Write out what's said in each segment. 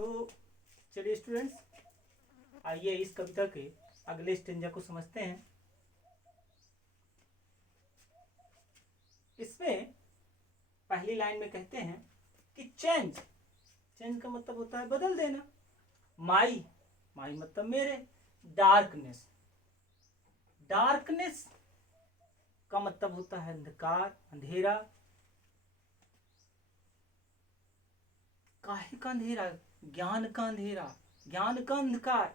तो चलिए स्टूडेंट्स, आइए इस कविता के अगले स्टेंजा को समझते हैं। इसमें पहली लाइन में कहते हैं कि चेंज, चेंज का मतलब होता है बदल देना। माई, माई मतलब मेरे। डार्कनेस, डार्कनेस का मतलब होता है अंधकार, अंधेरा। काहे का अंधेरा? ज्ञान का अंधेरा, ज्ञान का अंधकार,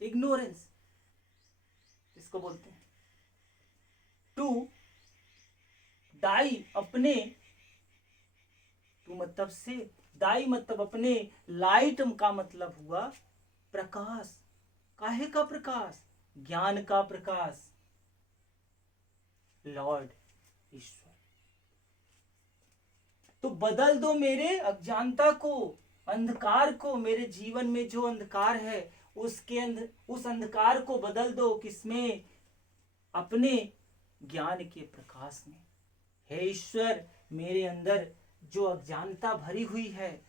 इग्नोरेंस इसको बोलते हैं। टू डाई, अपने, टू मतलब से, डाई मतलब अपने, लाइट का मतलब हुआ प्रकाश। काहे का प्रकाश? ज्ञान का प्रकाश, लॉर्ड ईश्वर। तो बदल दो मेरे अज्ञानता को, अंधकार को। मेरे जीवन में जो अंधकार है उस अंधकार को बदल दो किसमें? अपने ज्ञान के प्रकाश में। हे ईश्वर, मेरे अंदर जो अज्ञानता भरी हुई है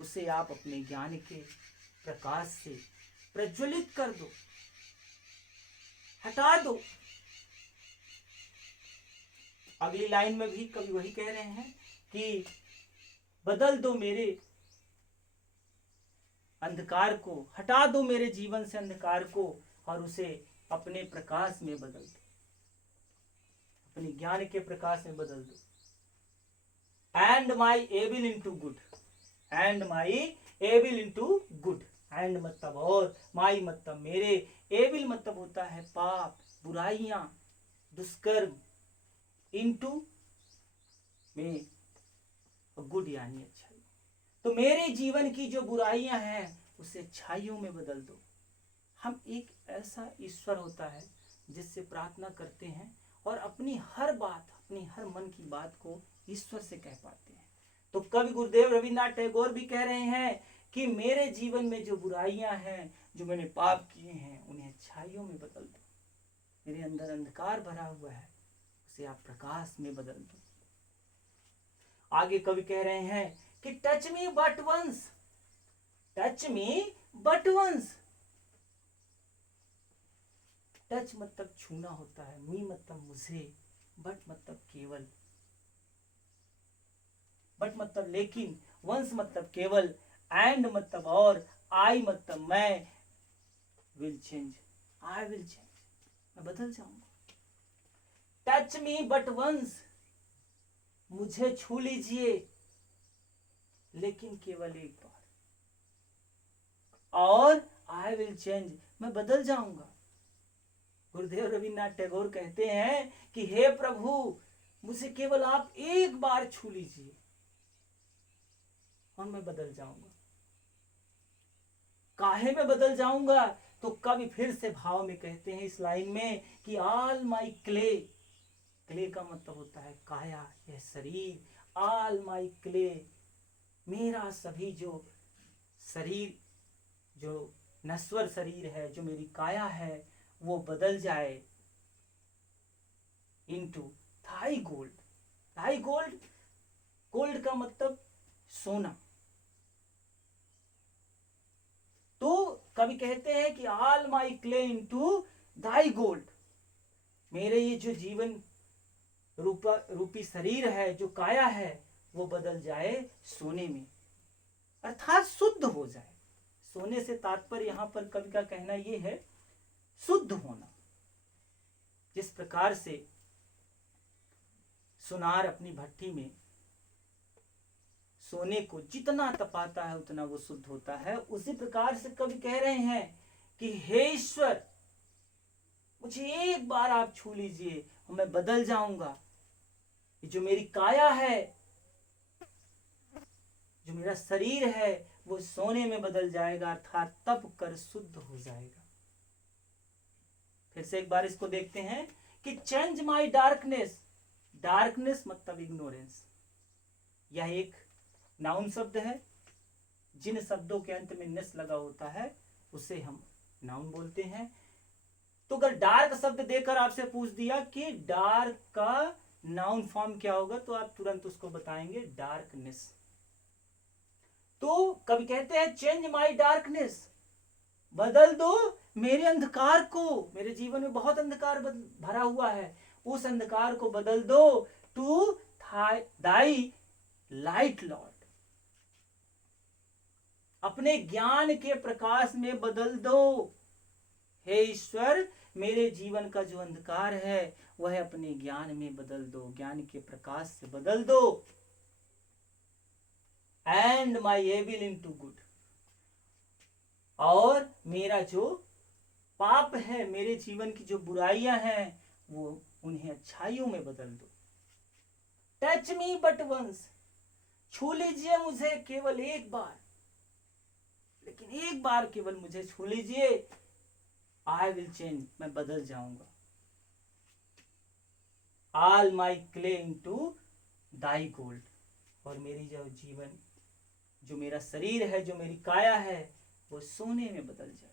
उसे आप अपने ज्ञान के प्रकाश से प्रज्वलित कर दो, हटा दो। अगली लाइन में भी कवि वही कह रहे हैं कि बदल दो मेरे अंधकार को, हटा दो मेरे जीवन से अंधकार को और उसे अपने प्रकाश में बदल दो, अपने ज्ञान के प्रकाश में बदल दो। And my evil into good, and my evil into good. And मतलब और, माई मतलब मेरे, एविल मतलब होता है पाप, बुराइयां, दुष्कर्म, इंटू में, गुड यानी अच्छाई। तो मेरे जीवन की जो बुराइयां हैं उसे अच्छाइयों में बदल दो। हम एक ऐसा ईश्वर होता है जिससे प्रार्थना करते हैं और अपनी हर बात, अपनी हर मन की बात को ईश्वर से कह पाते हैं। तो कवि गुरुदेव रविन्द्रनाथ टैगोर भी कह रहे हैं कि मेरे जीवन में जो बुराइयां हैं, जो मैंने पाप किए हैं, उन्हें अच्छाइयों में बदल दो। मेरे अंदर अंधकार भरा हुआ है, उसे आप प्रकाश में बदल दो। आगे कवि कह रहे हैं कि touch me but once, touch me but once. Touch मतलब छूना होता है, मी मतलब मुझे, बट मतलब केवल, बट मतलब लेकिन, वंस मतलब केवल, एंड मतलब और, आई मतलब मैं, will change, I will change, मैं बदल जाऊंगा। टच मी बट वंस, मुझे छू लीजिए लेकिन केवल एक बार, और आई विल चेंज, मैं बदल जाऊंगा। गुरुदेव रविन्द्रनाथ टैगोर कहते हैं कि हे प्रभु, मुझे केवल आप एक बार छू लीजिए और मैं बदल जाऊंगा। काहे में बदल जाऊंगा? तो कवि फिर से भाव में कहते हैं इस लाइन में कि ऑल माई क्ले, क्ले का मतलब होता है काया, यह शरीर। ऑल माई क्ले, मेरा सभी जो शरीर, जो नश्वर शरीर है, जो मेरी काया है, वो बदल जाए into thy gold. Thy gold, gold का मतलब सोना। तो कवि कहते हैं कि all my clay into thy gold, मेरे ये जो जीवन रूपी शरीर है, जो काया है, वो बदल जाए सोने में, अर्थात शुद्ध हो जाए। सोने से तात्पर्य यहां पर कवि का कहना यह है शुद्ध होना। जिस प्रकार से सुनार अपनी भट्टी में सोने को जितना तपाता है उतना वो शुद्ध होता है, उसी प्रकार से कवि कह रहे हैं कि हे ईश्वर, मुझे एक बार आप छू लीजिए और मैं बदल जाऊंगा। जो मेरी काया है, जो मेरा शरीर है, वो सोने में बदल जाएगा, अर्थात तप कर शुद्ध हो जाएगा। फिर से एक बार इसको देखते हैं कि चेंज माई डार्कनेस, डार्कनेस मतलब इग्नोरेंस। यह एक नाउन शब्द है। जिन शब्दों के अंत में नेस लगा होता है उसे हम नाउन बोलते हैं। तो अगर डार्क शब्द देकर आपसे पूछ दिया कि डार्क का नाउन फॉर्म क्या होगा, तो आप तुरंत उसको बताएंगे डार्कनेस। तो कभी कहते हैं चेंज माई डार्कनेस, बदल दो मेरे अंधकार को। मेरे जीवन में बहुत अंधकार भरा हुआ है, उस अंधकार को बदल दो। टू दाई लाइट लॉर्ड, अपने ज्ञान के प्रकाश में बदल दो। हे ईश्वर, मेरे जीवन का जो अंधकार है वह अपने ज्ञान में बदल दो, ज्ञान के प्रकाश से बदल दो। And my evil into good, और मेरा जो पाप है, मेरे जीवन की जो बुराइयां हैं, वो उन्हें अच्छाइयों में बदल दो। टच मी बट वंस, छू लीजिए मुझे केवल एक बार, लेकिन एक बार केवल मुझे छू लीजिए। आई विल चेंज, मैं बदल जाऊंगा। All my clay into thy gold, और मेरी जो जीवन, जो मेरा शरीर है, जो मेरी काया है, वो सोने में बदल जाए।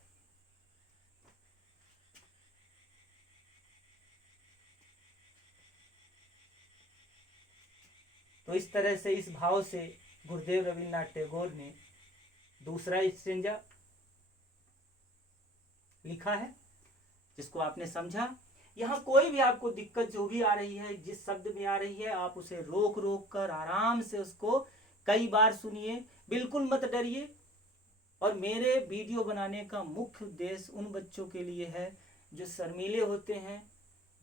तो इस तरह से, इस भाव से गुरुदेव रविन्द्रनाथ टैगोर ने दूसरा स्टेंजा लिखा है, जिसको आपने समझा। यहाँ कोई भी आपको दिक्कत जो भी आ रही है, जिस शब्द में आ रही है, आप उसे रोक रोक कर आराम से उसको कई बार सुनिए, बिल्कुल मत डरिए। और मेरे वीडियो बनाने का मुख्य उद्देश्य उन बच्चों के लिए है जो शर्मीले होते हैं,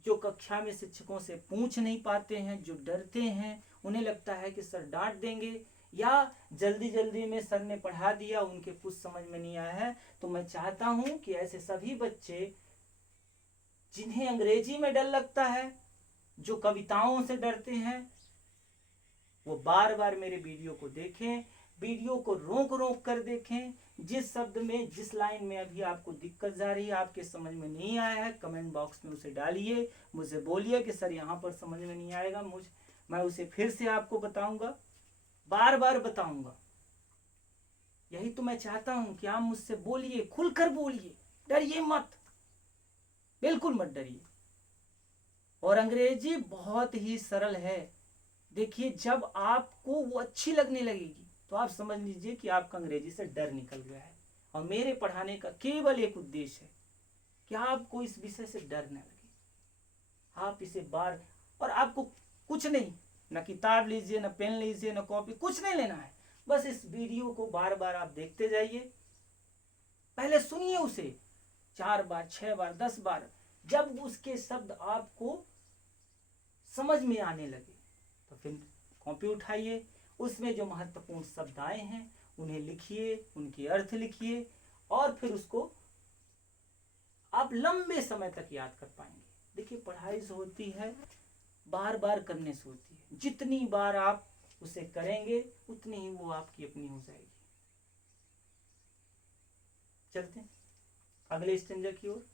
जो कक्षा में शिक्षकों से पूछ नहीं पाते हैं, जो डरते हैं, उन्हें लगता है कि सर डांट देंगे, या जल्दी जल्दी में सर ने पढ़ा दिया, उनके कुछ समझ में नहीं आया है। तो मैं चाहता हूं कि ऐसे सभी बच्चे जिन्हें अंग्रेजी में डर लगता है, जो कविताओं से डरते हैं, वो बार बार मेरे वीडियो को देखें, वीडियो को रोक रोक कर देखें। जिस शब्द में, जिस लाइन में अभी आपको दिक्कत जा रही है, आपके समझ में नहीं आया है, कमेंट बॉक्स में उसे डालिए, मुझे बोलिए कि सर यहाँ पर समझ में नहीं आएगा, मैं उसे फिर से आपको बताऊंगा, बार बार बताऊंगा। यही तो मैं चाहता हूं कि आप मुझसे बोलिए, खुलकर बोलिए, डरिए मत, बिल्कुल मत डरिए। और अंग्रेजी बहुत ही सरल है। देखिए, जब आपको वो अच्छी लगने लगेगी तो आप समझ लीजिए कि आपका अंग्रेजी से डर निकल गया है। और मेरे पढ़ाने का केवल एक उद्देश्य है कि आपको इस विषय से डर न लगे। आप इसे बार, और आपको कुछ नहीं, न किताब लीजिए, न पेन लीजिए, न कॉपी, कुछ नहीं लेना है। बस इस वीडियो को बार बार आप देखते जाइए, पहले सुनिए उसे 4 बार, 6 बार, 10 बार। जब उसके शब्द आपको समझ में आने लगे तो फिर कॉपी उठाइए, उसमें जो महत्वपूर्ण शब्द आए हैं उन्हें लिखिए, उनके अर्थ लिखिए, और फिर उसको आप लंबे समय तक याद कर पाएंगे। देखिए, पढ़ाई जो होती है बार बार करने से होती है। जितनी बार आप उसे करेंगे उतनी ही वो आपकी अपनी हो जाएगी। चलते हैं अगले स्टेंजा की ओर।